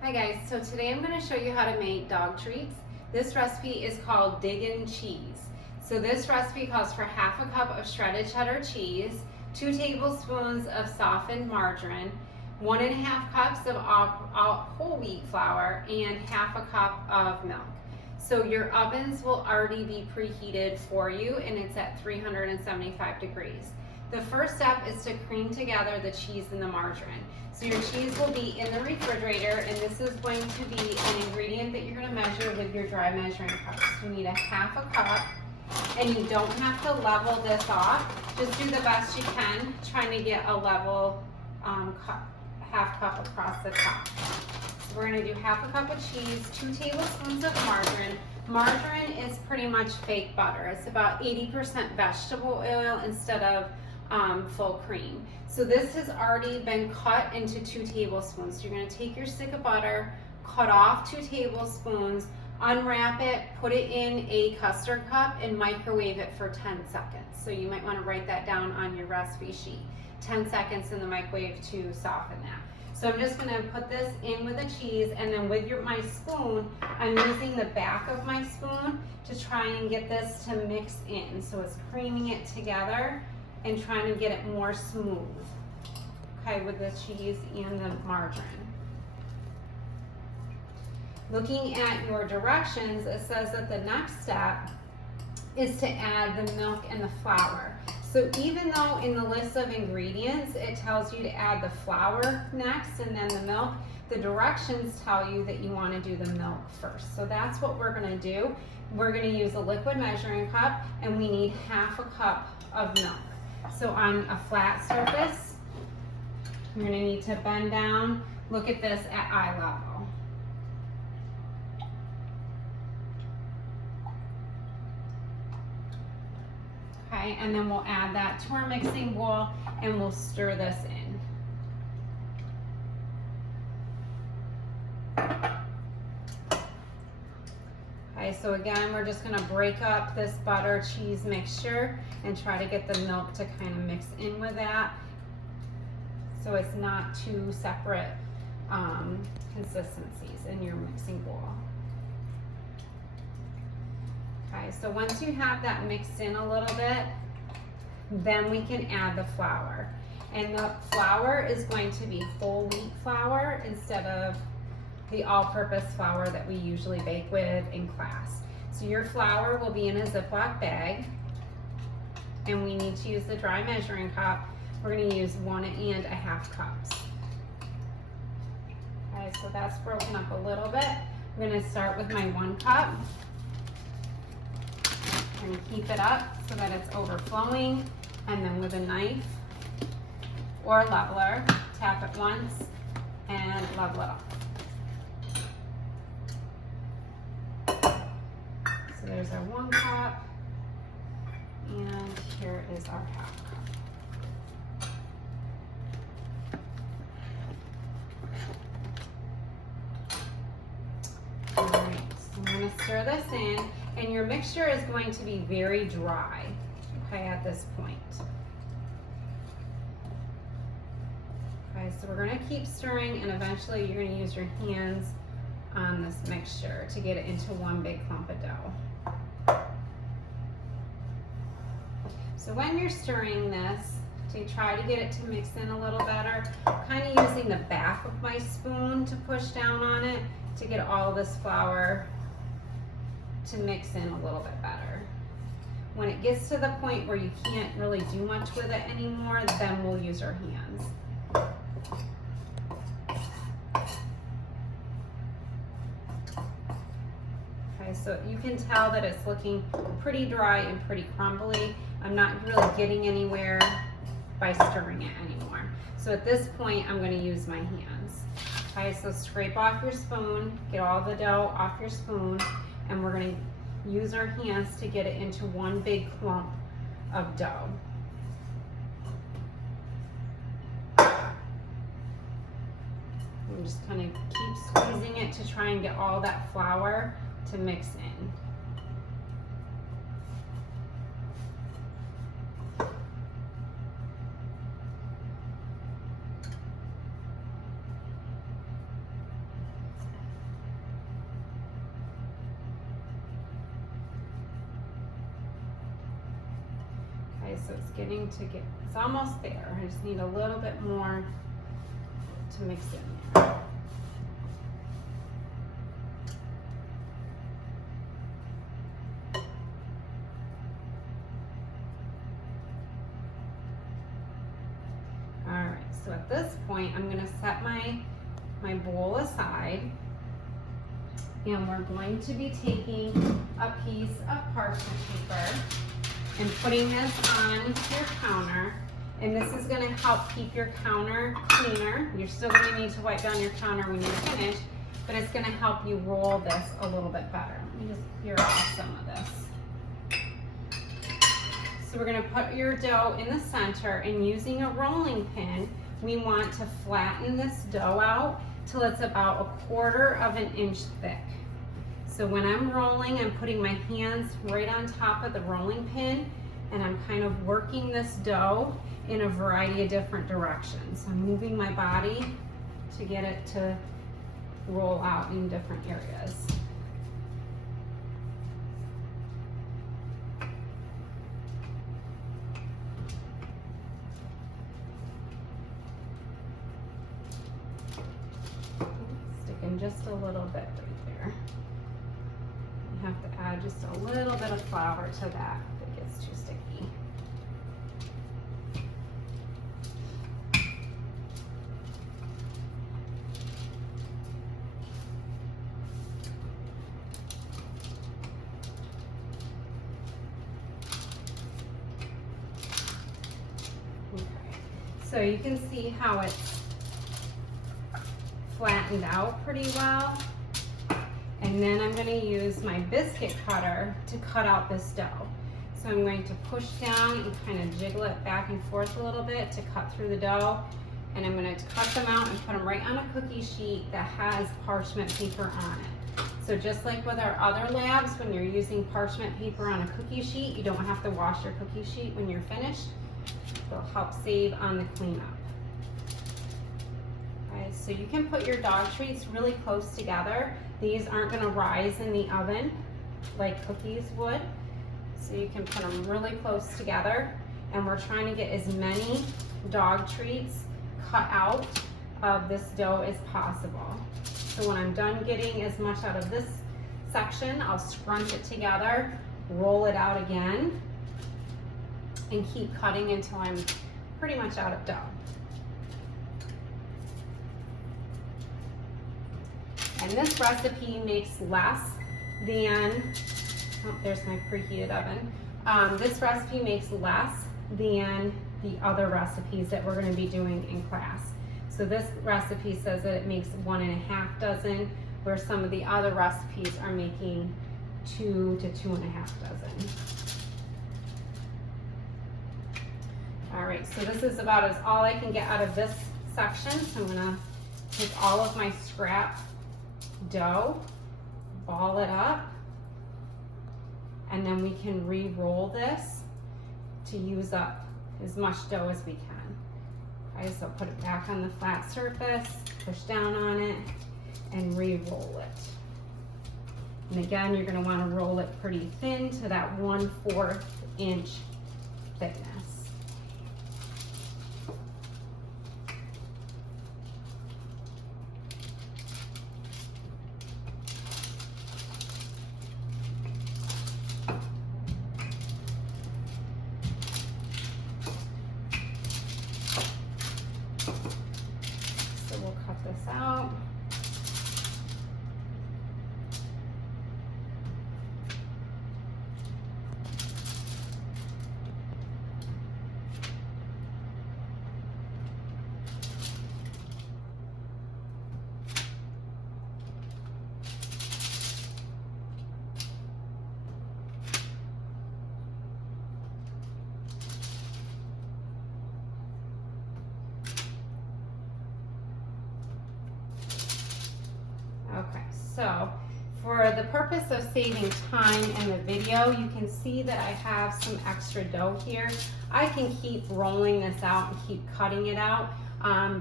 Hi guys, so today I'm going to show you how to make dog treats. This recipe is called Diggin' Cheese. So this recipe calls for half a cup of shredded cheddar cheese, 2 tablespoons of softened margarine, 1.5 cups of whole wheat flour, and half a cup of milk. So your ovens will already be preheated for you and it's at 375 degrees. The first step is to cream together the cheese and the margarine. So your cheese will be in the refrigerator, and this is going to be an ingredient that you're going to measure with your dry measuring cup. You need a half a cup, and you don't have to level this off. Just do the best you can, trying to get a level half cup across the top. So we're going to do half a cup of cheese, 2 tablespoons of margarine. Margarine is pretty much fake butter. It's about 80% vegetable oil instead of full cream. So this has already been cut into 2 tablespoons. So you're going to take your stick of butter, cut off 2 tablespoons, unwrap it, put it in a custard cup, and microwave it for 10 seconds. So you might want to write that down on your recipe sheet. 10 seconds in the microwave to soften that. So I'm just going to put this in with the cheese, and then with my spoon, I'm using the back of my spoon to try and get this to mix in. So it's creaming it together and trying to get it more smooth, okay, with the cheese and the margarine. Looking at your directions, it says that the next step is to add the milk and the flour. So even though in the list of ingredients it tells you to add the flour next and then the milk, the directions tell you that you want to do the milk first. So that's what we're going to do. We're going to use a liquid measuring cup, and we need half a cup of milk. So on a flat surface, you're going to need to bend down. Look at this at eye level. Okay, and then we'll add that to our mixing bowl and we'll stir this in. Okay, so again, we're just gonna break up this butter cheese mixture and try to get the milk to kind of mix in with that, so it's not two separate consistencies in your mixing bowl. Okay, so once you have that mixed in a little bit, then we can add the flour. And the flour is going to be whole wheat flour instead of the all-purpose flour that we usually bake with in class. So your flour will be in a Ziploc bag, and we need to use the dry measuring cup. We're going to use 1.5 cups. Okay, so that's broken up a little bit. I'm going to start with my 1 cup. I'm going to keep it up so that it's overflowing, and then with a knife or leveler, tap it once and level it off. So there's our 1 cup, and here is our half cup. All right, so I'm going to stir this in, and your mixture is going to be very dry, okay, at this point. Okay, so we're going to keep stirring, and eventually you're going to use your hands on this mixture to get it into one big clump of dough. So when you're stirring this, to try to get it to mix in a little better, kind of using the back of my spoon to push down on it to get all this flour to mix in a little bit better. When it gets to the point where you can't really do much with it anymore, then we'll use our hands. Okay, so you can tell that it's looking pretty dry and pretty crumbly. I'm not really getting anywhere by stirring it anymore. So at this point, I'm going to use my hands. Okay, so scrape off your spoon, get all the dough off your spoon, and we're going to use our hands to get it into one big clump of dough. And just kind of keep squeezing it to try and get all that flour to mix in. Okay, so it's almost there. I just need a little bit more to mix in there. All right, so at this point, I'm gonna set my bowl aside, and we're going to be taking a piece of parchment paper and putting this on your counter. And this is gonna help keep your counter cleaner. You're still gonna need to wipe down your counter when you're finished, but it's gonna help you roll this a little bit better. Let me just peel off some of this. So we're gonna put your dough in the center, and using a rolling pin, we want to flatten this dough out till it's about 1/4 of an inch thick. So when I'm rolling, I'm putting my hands right on top of the rolling pin, and I'm kind of working this dough in a variety of different directions. I'm moving my body to get it to roll out in different areas. Sticking just a little bit right there. You have to add just a little bit of flour to that if it gets too sticky. So you can see how it's flattened out pretty well. And then I'm gonna use my biscuit cutter to cut out this dough. So I'm going to push down and kind of jiggle it back and forth a little bit to cut through the dough. And I'm gonna cut them out and put them right on a cookie sheet that has parchment paper on it. So just like with our other labs, when you're using parchment paper on a cookie sheet, you don't have to wash your cookie sheet when you're finished. It'll help save on the cleanup. Okay, so you can put your dog treats really close together. These aren't gonna rise in the oven like cookies would. So you can put them really close together. And we're trying to get as many dog treats cut out of this dough as possible. So when I'm done getting as much out of this section, I'll scrunch it together, roll it out again, and keep cutting until I'm pretty much out of dough. And this recipe makes less than, oh, there's my preheated oven. This recipe makes less than the other recipes that we're gonna be doing in class. So this recipe says that it makes 1.5 dozen, where some of the other recipes are making 2 to 2.5 dozen. All right, so this is about as all I can get out of this section. So I'm gonna take all of my scrap dough, ball it up, and then we can re-roll this to use up as much dough as we can. Okay, so put it back on the flat surface, push down on it, and re-roll it. And again, you're gonna wanna roll it pretty thin to that 1/4 inch thickness. Out. Okay, so for the purpose of saving time in the video, you can see that I have some extra dough here. I can keep rolling this out and keep cutting it out,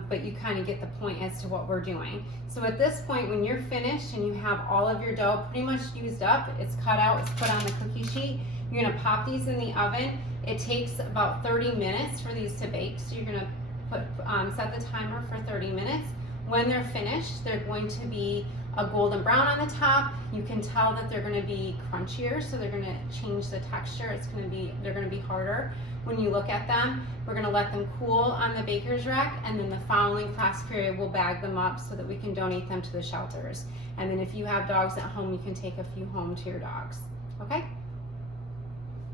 but you kind of get the point as to what we're doing. So at this point, when you're finished and you have all of your dough pretty much used up, it's cut out, it's put on the cookie sheet, you're gonna pop these in the oven It takes about 30 minutes for these to bake, so you're gonna set the timer for 30 minutes. When they're finished, they're going to be a golden brown on the top. You can tell that they're going to be crunchier, so they're going to change the texture. They're going to be harder when you look at them. We're going to let them cool on the baker's rack, and then the following class period we'll bag them up so that we can donate them to the shelters. And then if you have dogs at home, you can take a few home to your dogs. Okay?